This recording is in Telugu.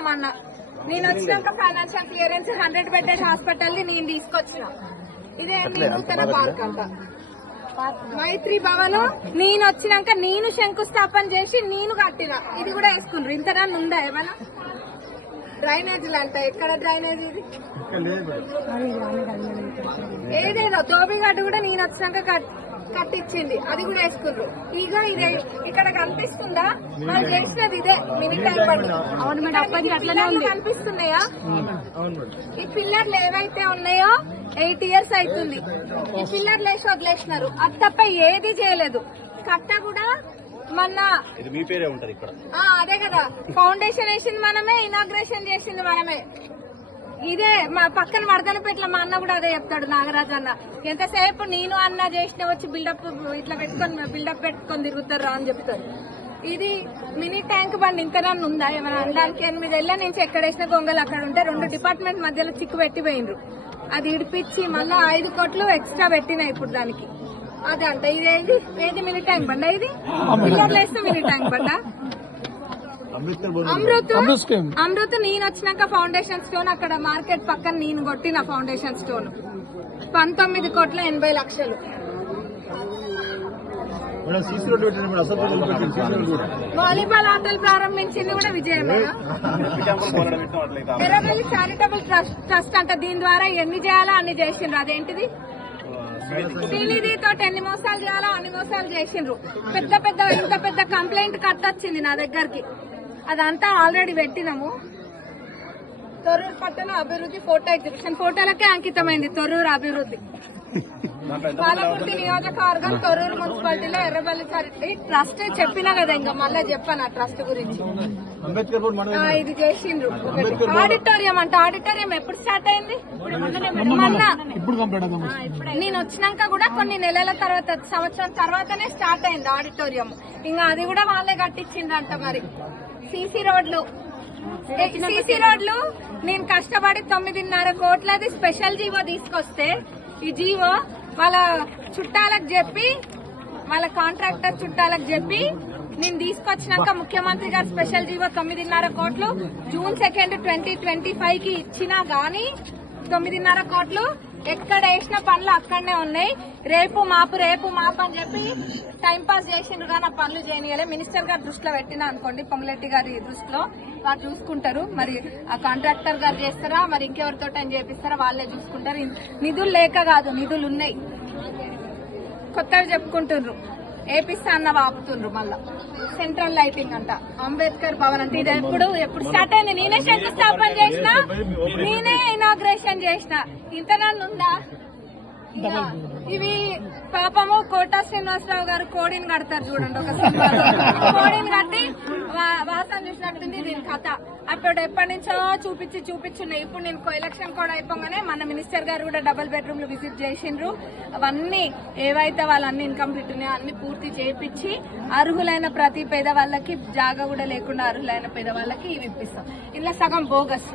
తీసుకొచ్చినాం అన్న. నేను వచ్చినాక ఫైనాన్షియల్ క్లియరెన్స్ 100 బెడెడ్ హాస్పిటల్ ని నేను తీసుకొచ్చిన. ఇదే నూతన పార్క్ అంట మైత్రి భవన్. నేను వచ్చినాక నేను శంకుస్థాపన చేసి నేను కట్టిన. ఇది కూడా వేసుకున్నారు. ఇంతనన్నా ఉందా ఏమన్నా? డ్రైనేజీలు అంట. ఎక్కడ డ్రైనేజ్ ఇది? ఏదేదో తోబిగడ్డు కూడా నేను వచ్చినాక కట్టించింది. అది కూడా వేసుకున్నారు. ఇక ఇదే ఇక్కడ కనిపిస్తుందా? వాళ్ళు చేసినది ఇదే మినీ ట్యాంక్ బండ్. కనిపిస్తున్నాయా? ఈ పిల్లర్లు ఏవైతే ఉన్నాయో 8 years అవుతుంది. ఈ పిల్లర్లు వేసి వదిలేసినారు. అది తప్ప ఏది చేయలేదు. కట్ట కూడా మొన్న అదే కదా ఫౌండేషన్ వేసింది మనమే, ఇనాగ్రేషన్ చేసింది మనమే. ఇదే మా పక్కన మర్దనపేటలో మా అన్న కూడా అదే చెప్తాడు, నాగరాజు అన్న. ఎంతసేపు నేను అన్న చేసిన వచ్చి బిల్డప్ ఇట్లా పెట్టుకొని బిల్డప్ పెట్టుకొని తిరుగుతారు అని చెప్తారు. ఇది మినీ ట్యాంక్ బండ్ ఇంతనన్నా ఉందా ఏమైనా అనడానికి? 8 ఏళ్ల నుంచి ఎక్కడేసిన గొంగలు అక్కడ ఉంటే 2 డిపార్ట్మెంట్ మధ్యలో చిక్కు పెట్టి పోయిండ్రు. అది ఇడిపించి మళ్ళా 5 కోట్లు ఎక్స్ట్రా పెట్టినా ఇప్పుడు దానికి. అదే అంట. ఇదేది ఏది మినీ ట్యాంక్ బండ? ఇది పిల్లర్లు వేస్తే మినీ ట్యాంక్ బండ. అమృత్ నేను వచ్చినాక ఫౌండేషన్ స్టోన్ అక్కడ మార్కెట్ పక్కన నేను కొట్టిన ఫౌండేషన్ స్టోన్ 19,80,00,000. వాలీబాల్ ఆటలు ప్రారంభించింది కూడా విజయమేనా? ఎర్రవెల్లి చారిటబుల్ ట్రస్ట్ అంట. దీని ద్వారా ఎన్ని చేయాలో అన్ని చేసిండ్రు. అదేంటిది? శ్రీనిధితో ఎన్ని మోసాలు చేయాలో అన్ని మోసాలు చేసిండ్రు. ఇంత పెద్ద కంప్లైంట్ కట్టొచ్చింది నా దగ్గరికి. అదంతా ఆల్రెడీ పెట్టినాము. తొర్రూరు పట్టణ అభివృద్ధి ఫోటో ఎగ్జిబిషన్. ఫోటోలకే అంకితమైంది తొర్రూరు అభివృద్ధి. పాలకుర్తి నియోజకవర్గం తొర్రూరు మున్సిపాలిటీలో ఎర్రబల్లి ట్రస్ట్ చెప్పినా కదా, ఇంకా మళ్ళీ చెప్పాను ఆ ట్రస్ట్ గురించి. ఇది చేసిండ్రు. ఆడిటోరియం అంట. ఆడిటోరియం ఎప్పుడు స్టార్ట్ అయింది? నేను వచ్చినాక కూడా కొన్ని నెలల తర్వాత, సంవత్సరం తర్వాతనే స్టార్ట్ అయింది ఆడిటోరియం. ఇంకా అది కూడా వాళ్ళే కట్టించిండ్రంట. మరి సీసీ రోడ్లు నేను కష్టపడి 9.5 కోట్లది స్పెషల్ జీవో తీసుకొస్తే, ఈ జీవో వాళ్ళ చుట్టాలకు చెప్పి, వాళ్ళ కాంట్రాక్టర్ చుట్టాలకు చెప్పి నేను తీసుకొచ్చినాక ముఖ్యమంత్రి గారు స్పెషల్ జీవో 9.5 కోట్లు June 2, 2025 కి ఇచ్చినా గానీ 9.5 కోట్లు ఎక్కడ వేసిన పనులు అక్కడనే ఉన్నాయి. రేపు మాపు అని చెప్పి టైం పాస్ చేసిండ్రు కానీ ఆ పనులు చేయనియలే. మినిస్టర్ గారు దృష్టిలో పెట్టినా అనుకోండి, పొంగులెట్టి గారి దృష్టిలో వారు చూసుకుంటారు. మరి ఆ కాంట్రాక్టర్ గారు చేస్తారా, మరి ఇంకెవరితో చేపిస్తారా, వాళ్ళే చూసుకుంటారు. నిధులు లేక కాదు, నిధులు ఉన్నాయి. కొత్తగా చెప్పుకుంటున్నారు. ఏపిస్తా అన్న ఆపుతుండ్రు. మళ్ళా సెంట్రల్ లైటింగ్ అంట. అంబేద్కర్ భవన్ అంటే ఇది ఎప్పుడు స్టార్ట్ అయింది? నేనే శంకుస్థాపన చేసిన, నేనే ఇనాగ్రేషన్ చేసిన. ఇంతనన్ను ఉందా? ఇవి పాపము కోటా శ్రీనివాసరావు గారు కోడిని కడతారు చూడండి. ఒక సినిమాలో కోడిని కట్టి వాసన చూసినట్టుంది దీని కథ. అప్పుడు ఎప్పటి నుంచో చూపించున్నాయి. ఇప్పుడు నేను ఎలక్షన్ కూడా అయిపోగానే మన మినిస్టర్ గారు కూడా డబుల్ బెడ్రూమ్లు విజిట్ చేసిండ్రు. అవన్నీ ఏవైతే వాళ్ళన్ని ఇన్కంప్లీట్ ఉన్నాయో అన్ని పూర్తి చేయించి అర్హులైన ప్రతి పేదవాళ్ళకి, జాగా కూడా లేకుండా అర్హులైన పేదవాళ్ళకి ఇవి ఇప్పిస్తాం. ఇలా సగం బోగస్.